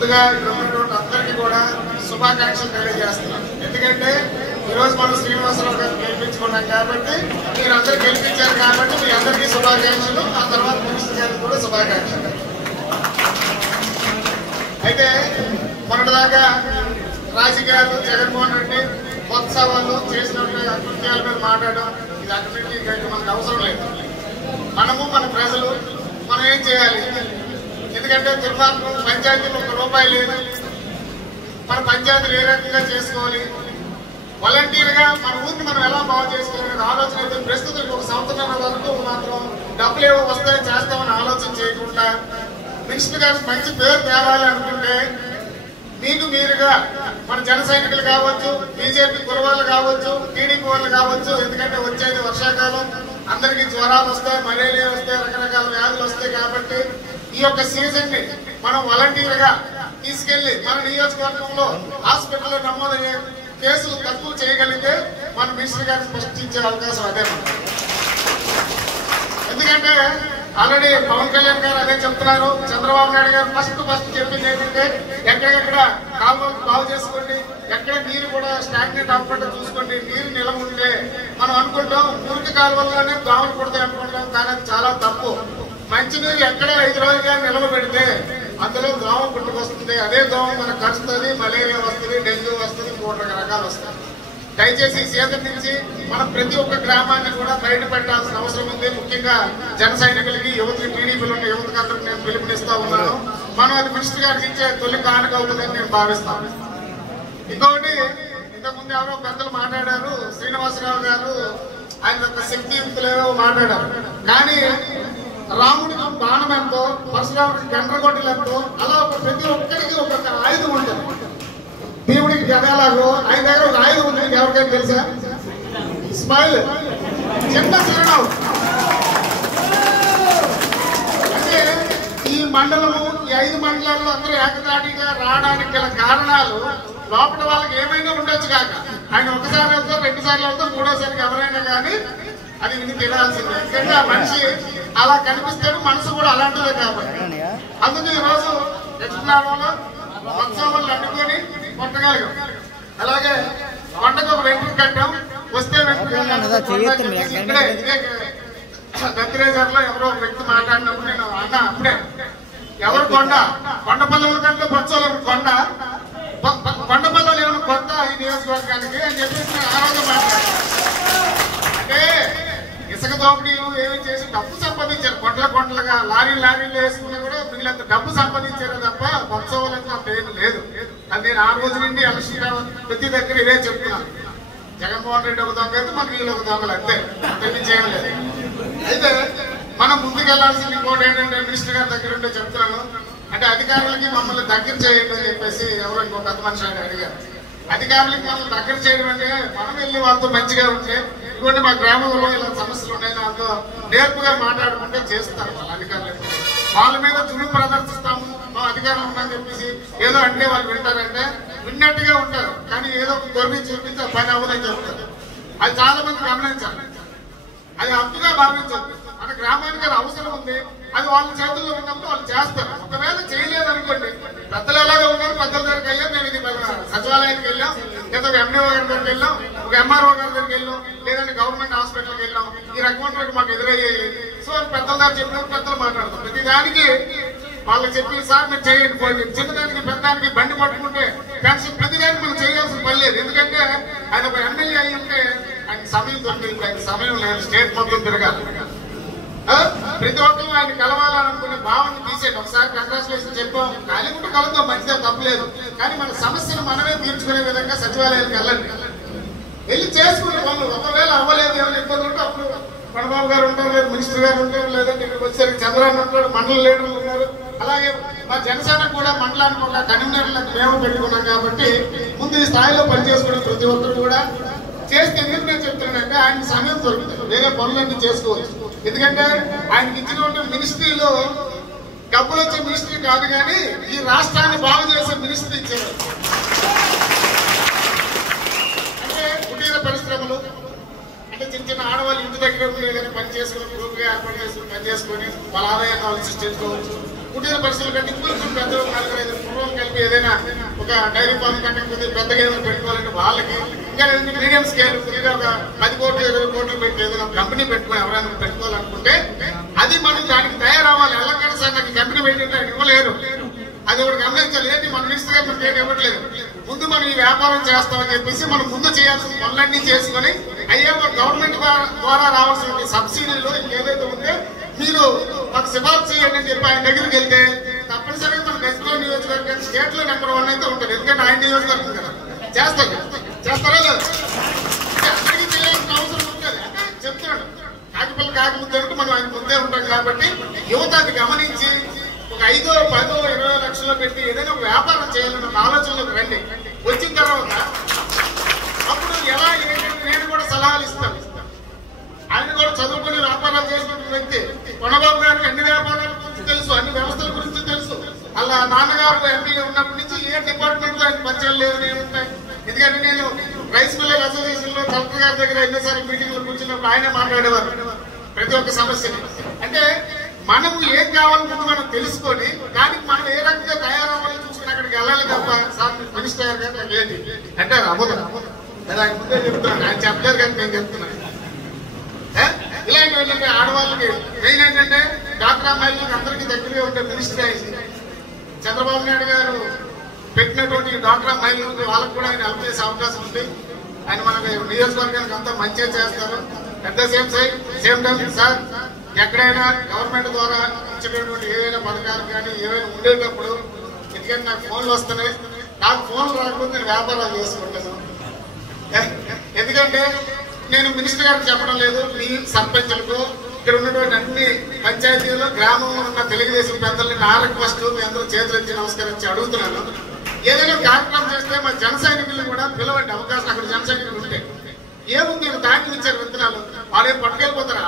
ముందుగా ఇక్కడ ఉన్నటువంటి అందరికీ కూడా శుభాకాంక్షలు తెలియజేస్తున్నాం. ఎందుకంటే ఈరోజు మనం శ్రీనివాసరావు గారిని గెలిపించుకున్నాం కాబట్టి, మీరందరూ గెలిపించారు కాబట్టి మీ అందరికీ శుభాకాంక్షలు. ఆ తర్వాత మినిస్టర్ గారికి కూడా శుభాకాంక్షలు. అయితే మొన్నటిదాకా రాజకీయాలు జగన్మోహన్ రెడ్డి కొత్త వాళ్ళు చేసినటువంటి కృత్యాల మీద మాట్లాడడం, ఇది అక్కడికి మనకు అవసరం లేదు. మనము మన ప్రజలు మనం ఏం చేయాలి? ఎందుకంటే దుర్మార్గం పంచాయతీలో ₹1 లేదు. మన పంచాయతీలు ఏ రకంగా చేసుకోవాలి, వాలంటీర్గా మన ఊరిని మనం ఎలా బాగు చేసుకోవాలనే ఆలోచన అయితే ప్రస్తుతం 1 సంవత్సరం వరకు మాత్రం డబ్బులు ఏవో వస్తాయో చేస్తామని ఆలోచన చేయకుండా మినిస్టర్ గారికి మంచి పేరు తేవాలి అనుకుంటే మీకు మీరుగా మన జన సైనికులు కావచ్చు, బీజేపీ కురవాళ్ళు కావచ్చు, టీడీపీ వాళ్ళు కావచ్చు, ఎందుకంటే వచ్చేది వర్షాకాలం, అందరికీ జ్వరాలు వస్తాయి, మలేరియా వస్తాయి, రకరకాల వ్యాధులు వస్తాయి. కాబట్టి ఈ యొక్క సీజన్ ని మనం వాలంటీర్గా తీసుకెళ్లి మన నియోజకవర్గంలో హాస్పిటల్లో నమోదయ్యే కేసులు తక్కువ చేయగలిగితే మన మినిస్టర్ గారిని స్పష్టించే అవకాశం అదే. ఎందుకంటే ఆల్రెడీ పవన్ కళ్యాణ్ గారు అదే చెప్తున్నారు, చంద్రబాబు నాయుడు గారు ఫస్ట్ చెప్పింది ఏంటంటే ఎక్కడెక్కడ కాలువలు బాగు చేసుకోండి, ఎక్కడ నీరు కూడా స్టాగ్నెట్ అవ్వకుండా చూసుకోండి, నీరు నిలవ ఉంటే మనం అనుకుంటాం మురికి కాలువల్లోనే దోమలు పుడతాయి అనుకుంటాం, కానీ అది చాలా తప్పు. మంచినీరు ఎక్కడ 5 రోజులుగా నిల్వ పెడితే అందులో దోమ పుట్టుకొస్తుంది, అదే దోమ మనకు కలుస్తుంది, మలేరియా వస్తుంది, డెంగ్యూ వస్తుంది, 3 రకాలు వస్తాయి. దయచేసి ఈ సీజన్ నుంచి మనం ప్రతి ఒక్క గ్రామాన్ని కూడా బయట పెట్టాల్సిన అవసరం ఉంది. ముఖ్యంగా జన సైనికులకి, యువతకి, టీడీపీలో ఉన్న యువతకి అందరికి నేను పిలుపునిస్తా ఉన్నాను. మనం అది మినిస్టర్ గారికి ఇచ్చే తొలి కానుక అవుతుందని నేను భావిస్తాను. ఇంకొకటి, ఇంతకుముందు ఎవరో పెద్దలు మాట్లాడారు, శ్రీనివాసరావు గారు ఆయన యొక్క శక్తియుక్తులేవో మాట్లాడారు. కానీ రాముడికి బాణం ఎంతో, పరశురాముడికి గండ్రగొడ్డలు ఎంతో, అలా ప్రతి ఒక్కరికి ఒక్కొక్క ఆయుధం ఉంటుంది. దేవుడికి గదాలాగో ఆయన దగ్గర ఒక ఆయుధం ఉంది, ఎవరికైనా తెలుసా? స్మైల్, చిన్న చిరునవ్వు. అంటే ఈ మండలము, ఈ 5 మండలాల్లో అందరూ ఏకదాటిగా రావడానికి గల కారణాలు లోపల వాళ్ళకి ఏమైనా ఉండొచ్చు కాక, ఆయన ఒకసారి వెళ్తారు, 2 సార్లు వెళ్తారు, 3వసారికి ఎవరైనా కానీ అది విని తెలియాల్సిందే. ఎందుకంటే ఆ మనిషి అలా కనిపిస్తాడు, మనసు కూడా అలాంటిదే కాబట్టి. అందుకు ఈ రోజు దక్షిణారంలో ఉత్సవాలు అడ్డుకొని కొట్టగలిగాం. అలాగే కొండకు ఒక వెంట్రుక కట్టాం, వస్తే గంగిరేజర్లో ఎవరో ఒక వ్యక్తి మాట్లాడినప్పుడు నేను అన్నా, అప్పుడే ఎవరు కొండ పల్లెల కంటే పచ్చోళ్ళ కొండ పల్లెలు ఏమైనా కొత్త ఈ నియోజకవర్గానికి అని చెప్పేసి నేను ఆ రోజు మాట్లాడాను. అంటే ఇసుక దోపిడీలు ఏమి చేసి డబ్బు సంపాదించారు, కొండలుగా లారీలు వేసుకున్నా కూడా వీళ్ళంత డబ్బు సంపాదించారు తప్ప ఉత్సవాలంతా అంత ఏమి లేదు. అది నేను ఆ రోజు నుండి ఎలక్షన్ ప్రతి దగ్గర ఇదే చెప్తున్నాను. జగన్మోహన్ రెడ్డి ఒక దొంగ అయితే మనకి వీళ్ళు ఒక దొంగలు, అంతే, అంతేమీ చేయలేదు. అయితే మనం ముందుకెళ్లాల్సింది ఇంకోటి ఏంటంటే మినిస్టర్ గారి దగ్గర ఉంటే చెప్తున్నాను, అంటే అధికారులకి మమ్మల్ని దగ్గర చేయండి అని చెప్పేసి ఎవరో ఇంకో పెద్ద మనిషి ఆయన అడిగారు. అధికారులకి మమ్మల్ని దగ్గర చేయడం అంటే మనం వెళ్ళి వాళ్ళతో మంచిగా ఉంటే, ఇటువంటి మా గ్రామంలో ఇలా సమస్యలు ఉన్నాయి, వాళ్ళతో నేర్పుగా మాట్లాడుకుంటే చేస్తారు వాళ్ళ అధికారులు. వాళ్ళ మీద చులు ప్రదర్శిస్తాము, మా అధికారులు ఉన్నాయని చెప్పేసి ఏదో అంటే వాళ్ళు వింటారంటే విన్నట్టుగా ఉంటారు, కానీ ఏదో గొర్రె చూపించి పని అవ్వదని చెప్తారు. అది చాలా మంది గమనించాలి. అది హక్కుగా భావించదు. మన గ్రామానికి అది అవసరం ఉంది, అది వాళ్ళ చేతుల్లో ఉన్నప్పుడు వాళ్ళు చేస్తారు. ఒకవేళ చేయలేదనుకోండి, పెద్దలు ఎలాగో ఉన్నారు, పెద్దల దగ్గరికి వెళ్ళాం, మేము ఇది సచివాలయానికి వెళ్ళాం, లేదా ఒక ఎండిఓ గారి దగ్గరికి వెళ్ళాం, ఒక ఎంఆర్ఓ గారి దగ్గరికి వెళ్ళాం, లేదంటే గవర్నమెంట్ హాస్పిటల్కి వెళ్ళాం, ఈ రకమైన మాకు ఎదురయ్యాయి. సో పెద్దల దగ్గర చెప్పినప్పుడు పెద్దలు మాట్లాడతాం. ప్రతి దానికి వాళ్ళకి చెప్పి సార్ మీరు చేయండి, పోయి చిన్నదానికి పెద్దానికి బండి పట్టుకుంటే పెన్షన్ ప్రతిదానికి మనం చేయాల్సిన పని లేదు. ఎందుకంటే ఆయన ఒక ఎమ్మెల్యే అయి ఉంటే ఆయన సమయం దొరికింది, ఆయన సమయం లేదు, స్టేట్ మొత్తం తిరగాలి. ప్రతి ఒక్కరు ఆయన కలవాలనుకునే భావన తీసేది. ఒకసారి కంగ్రాచులేషన్ చెప్పాం, ఖాళీ కూడా కలుద్దాం, మంచిగా తప్పలేదు. కానీ మన సమస్యను మనమే తీర్చుకునే విధంగా సచివాలయానికి వెళ్ళి చేసుకునే పనులు. ఒకవేళ అవ్వలేదు, ఏమైనా ఇబ్బంది ఉంటే అప్పుడు పణబాబు గారు ఉంటారు, లేదు మినిస్టర్ గారు ఉంటారు, లేదంటే ఇక్కడికి వచ్చేసరికి చంద్రబాబు ఉంటాడు, మండల లీడర్లు ఉన్నారు. అలాగే మా జనసేన కూడా మండలానికి ఒక కన్వీనర్లకు మేము పెట్టుకున్నాం. కాబట్టి ముందు ఈ స్థాయిలో పనిచేసుకునే ప్రతి ఒక్కరు కూడా చేస్తే, ఎందుకు నేను చెప్తున్నానంటే ఆయన సమయం దొరుకుతుంది, వేరే పనులన్నీ చేసుకోవచ్చు. ఎందుకంటే ఆయనకి ఇచ్చినటువంటి మినిస్ట్రీలో డబ్బులు వచ్చే మినిస్ట్రీ కాదు, కానీ ఈ రాష్ట్రాన్ని బాగు చేసే మినిస్ట్రీ ఇచ్చారు. అంటే కుటీర పరిశ్రమలు, అంటే చిన్న ఆడవాళ్ళు ఇంటి దగ్గర పని చేసుకుని గ్రూప్గా ఏర్పాటు చేసుకుని పని చేసుకొని వాళ్ళ ఆదాయాన్ని వాళ్ళు సృష్టించుకోవచ్చు. కుటీర పరిస్థితులు కంటే కొంచెం పెద్ద 4-5 కుటుంబాలు కలిపి ఏదైనా ఒక డైరీ ఫార్మ్ కంటే కొద్దిగా పెద్దగా ఏదైనా పెట్టుకోవాలంటే వాళ్ళకి ఇంకా మీడియం స్కేల్ కొద్దిగా ఒక 10 కోట్లు 20 కోట్లు పెట్టి ఏదైనా కంపెనీ పెట్టుకుని ఎవరైనా పెట్టుకోవాలనుకుంటే అది మనం దానికి తయారవ్వాలి. ఎలాగైనా సార్ నాకు కంపెనీ పెట్టింటే ఇవ్వలేరు, అది ఒకటి గమనించాలి. ఏంటి మన మినిస్టర్ గారు మనకి ఏమి ఇవ్వట్లేదు, ముందు మనం ఈ వ్యాపారం చేస్తామని చెప్పేసి మనం ముందు చేయాల్సిన పనులన్నీ చేసుకుని అయ్యే గవర్నమెంట్ ద్వారా రావాల్సిన సబ్సిడీలో ఇంకేదైతే ఉంటే మీరు మాకు సిఫార్సు చేయండి అని చెప్పి ఆయన దగ్గరికి వెళ్తే తప్పనిసరిగా మన గజ్వేల్ నియోజకవర్గానికి స్టేట్ లో నెంబర్ 1 అయితే ఉంటుంది. ఎందుకంటే ఆయన నియోజకవర్గం కదా, చేస్తారా లేదు అందరికీ చేయాల్సిన అవసరం ఉంటుంది. చెప్తున్నాడు కాకిపల్లి కాకిముద్దంటే మనం ఆయన ముందే ఉంటాం కాబట్టి యువత అది గమనించి ఒక 5, 10, 20 లక్షలు పెట్టి ఏదైనా ఒక వ్యాపారం చేయాలన్న ఆలోచనలోకి రండి. వచ్చిన తర్వాత అప్పుడు ఎలా ఏంటంటే నేను కూడా సలహాలు ఇస్తాను. ఆయన కూడా చదువుకుని వ్యాపారాలు చేసినటువంటి వ్యక్తి. కొండబాబు గారికి అన్ని వ్యాపారాల గురించి తెలుసు, అన్ని వ్యవస్థల గురించి తెలుసు. అలా నాన్నగారు ఎంపీగా ఉన్నప్పటి నుంచి ఏ డిపార్ట్మెంట్ లో ఆయన పరిచయం లేదని ఉంటాయి. ఎందుకంటే నేను రైస్ మిల్లర్ అసోసియేషన్ లో కలెక్టర్ గారి దగ్గర ఎన్నోసార్లు మీటింగ్ లో కూర్చున్నప్పుడు ఆయనే మాట్లాడేవారు ప్రతి ఒక్క సమస్యని. అంటే మనము ఏం కావాలనుకుంటే మనం తెలుసుకొని దానికి మనం ఏ రకంగా తయారవ్వాలో చూసుకుని అక్కడికి వెళ్ళాలి తప్ప సార్ మినిస్టర్ గారు ఏంటి అంటే అవ్వదు. ఆయన ముందే చెప్తున్నాను, ఆయన చెప్పలేదు కానీ నేను చెప్తున్నాను. ఇలాంటి ఏంటంటే ఆడవాళ్ళకి మెయిన్ ఏంటంటే డాక్టర్ అమ్మాయిలకి అందరికీ దగ్గరగా ఉంటే మినిస్టర్ అయింది. చంద్రబాబు నాయుడు గారు పెట్టినటువంటి డాక్టర్ అమ్మాయిలకి వాళ్ళకు కూడా ఆయన హెల్ప్ చేసే అవకాశం ఉంది. ఆయన మనకి నియోజకవర్గానికి అంతా మంచిగా చేస్తారు. At the same time sir ఎక్కడైనా గవర్నమెంట్ ద్వారా ఇచ్చేటటువంటి ఏవైనా పథకాలు కానీ ఏవైనా ఉండేటప్పుడు ఎందుకంటే నాకు ఫోన్లు వస్తున్నాయి, నాకు ఫోన్లు రాకపోతే నేను వ్యాపారాలు చేసుకుంటాను. ఎందుకంటే నేను మినిస్టర్ గారికి చెప్పడం లేదు, మీ సర్పంచులకు ఇక్కడ ఉన్నటువంటి అన్ని పంచాయతీల్లో గ్రామంలో ఉన్న తెలుగుదేశం పెద్దల్ని నా రిక్వెస్ట్ మీ అందరూ చేతులు ఇచ్చి నమస్కరించి అడుగుతున్నాను. ఏదైనా కార్యక్రమం చేస్తే మా జన సైనికులను కూడా పిలవండి. అవకాశం అక్కడ జన సైనికులు ఉంటే ఏముంది ధాన్యం ఇచ్చారు విత్తనాలు, వాళ్ళేం పట్టుకెళ్ళిపోతారు.